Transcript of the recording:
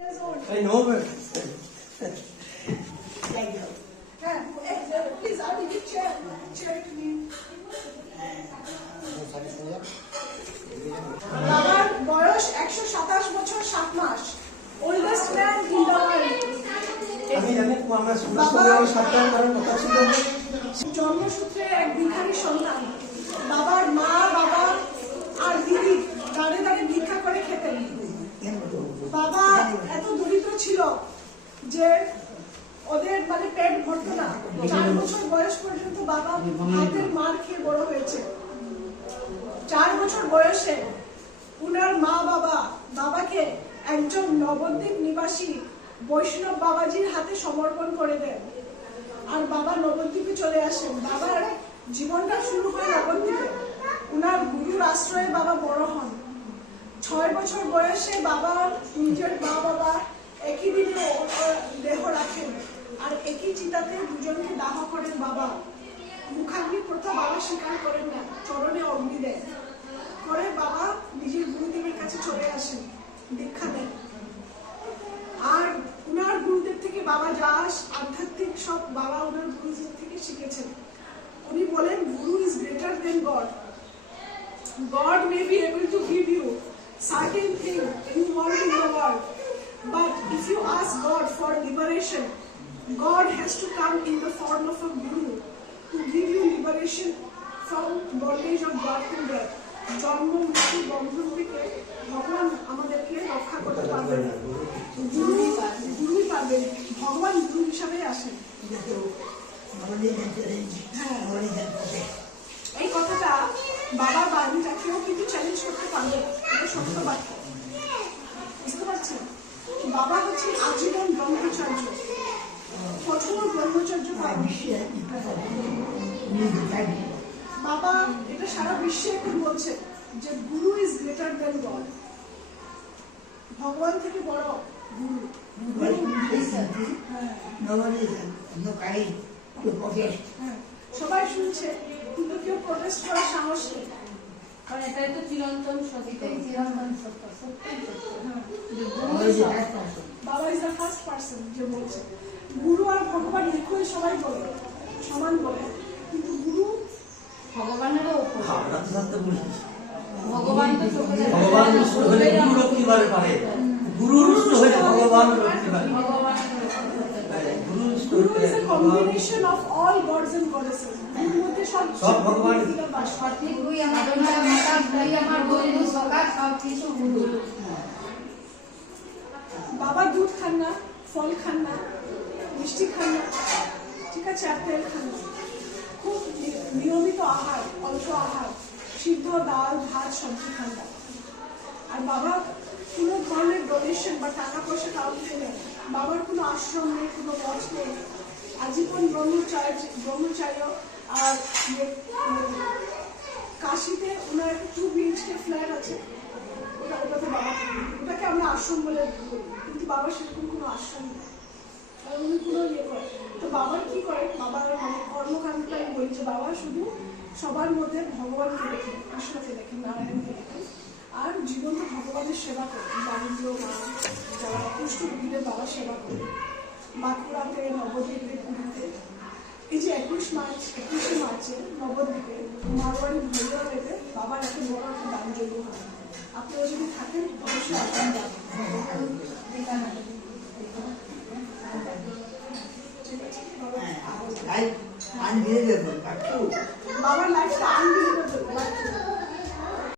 I know, but please, I will give chair to me. বাবার বয়স 127 বছর 7 মাস, oldest man in the world. আমি জানি আমরা সুন্দর সপ্তাহ করার কথা ছিল। জন্মসূত্রে এক ভিখারি সন্তান। বাবার মা, বাবা আর দিদি দাঁড়ে দাঁড়ে ভিক্ষা করে খেতেন। বাবা এত দরিদ্র ছিল যে ওদের মানে পেট ভরতো না। 4 বছর বয়স পর্যন্ত বাবা হাতের মার খেয়ে বড় হয়েছে। 4 বছর বয়সে উনার মা বাবাকে একজন নবদ্বীপ নিবাসী বৈষ্ণব বাবাজির হাতে সমর্পণ করে দেন আর বাবা নবদ্বীপে চলে আসেন। বাবার জীবনটা শুরু হয় নবদ্বীপে। উনার গুরুর আশ্রয়ে বাবা বড় হন। 6 বছর বয়সে বাবা নিজের মা বাবা একই দিনে দেহ রাখেন আর একই চিতাতে দুজনকে দাহ করেন বাবা। মুখাগ্নি প্রথা বাবা স্বীকার করেন না, চরণে অগ্নি দেন। পরে বাবা নিজের গুরুদেবের কাছে চলে আসেন, দীক্ষা দেন। আর উনার গুরুদেব থেকে বাবা যা আধ্যাত্মিক সব বাবা উনার গুরুদেব থেকে শিখেছেন। উনি বলেন গুরু is greater than god. God may be able to give you certain thing you want in the world, but if you ask God for liberation, God has to come in the form of a guru to give you liberation from bondage of birth and death. জন্ম মৃত্যু বন্ধন থেকে ভগবান আমাদেরকে রক্ষা করতে পারবেন। গুরুই পারবেন, ভগবান গুরু হিসাবে আসেন। এই কথাটা বাবা বাড়িটা কেউ কিন্তু চ্যালেঞ্জ করতে পারবে না, এটা সত্য বাক্য। বুঝতে পারছেন? বাবা হচ্ছে আজীবন ব্রহ্মচর্য, কঠোর ব্রহ্মচর্য পালন। বাবা এটা সারা বিশ্বে এখন বলছে যে গুরু ইজ গ্রেটার দেন গড। ভগবান থেকে বড় গুরু। সবাই শুনছে কিন্তু কেউ প্রোটেস্ট করার সাহস নেই, কারণ এটাই তো চিরন্তন সত্য। বাবা ইজ দ্য ফার্স্ট পারসন যে বলছে। গুরু আর ভগবান একই সবাই বলে, সমান বলে, কিন্তু গুরু ভগবানেরও উপর। ভগবান তো ভগবান রুষ্ট হলে গুরু কিভাবে পারে? গুরু রুষ্ট হলে ভগবান রক্ষে পারে। Guru is a combination of all gods and goddesses. গুরুর মধ্যে সব ভগবান। সঠিক গুই আমার মাতা ভাই আমার বন্ধু সকা সব কিছু গুরু। বাবা দুধ খান না, ফল খান না, মিষ্টি খান না, ঠিক আছে, আর তেল খান না। খুব নিয়মিত আহার, অল্প আহার, সিদ্ধ ডাল ভাত সবজি খান না। আর বাবা কোনো ধরনের ডোনেশন বা টাকা পয়সা কাউকে নেই। বাবার কোনো আশ্রম নেই, কোনো মঠ নেই। আজীবন ব্রহ্মচার্য। আর কাশিতে ওনার 2 BHK ফ্ল্যাট আছে, ওটাতে বাবা ওটাকে আমরা আশ্রম বলে বলি, কিন্তু বাবার সেরকম কোনো আশ্রম নেই, উনি কোনো ইয়ে করে। তো বাবার কি করে, বাবার মানে কর্মকাণ্ডটা আমি বলি যে বাবা শুধু সবার মধ্যে ভগবানকে দেখেন, কৃষ্ণকে দেখেন, নারায়ণকে দেখেন, আর জীবন্ত ভগবানের সেবা করে। দারিদ্র মা যারা অপুষ্ট রোগীদের বাবা সেবা করে। বাঁকুড়াতে, নবদ্বীপে, পুরীতে। এই যে 21শে মার্চে নবদ্বীপে মারোয়ারি ভৈরবেতে বাবার এত বড় একটা দান যজ্ঞ হয়। আপনারা যদি থাকেন অবশ্যই আসবেন। বাবার লাইফটা আনবিলিভেবল।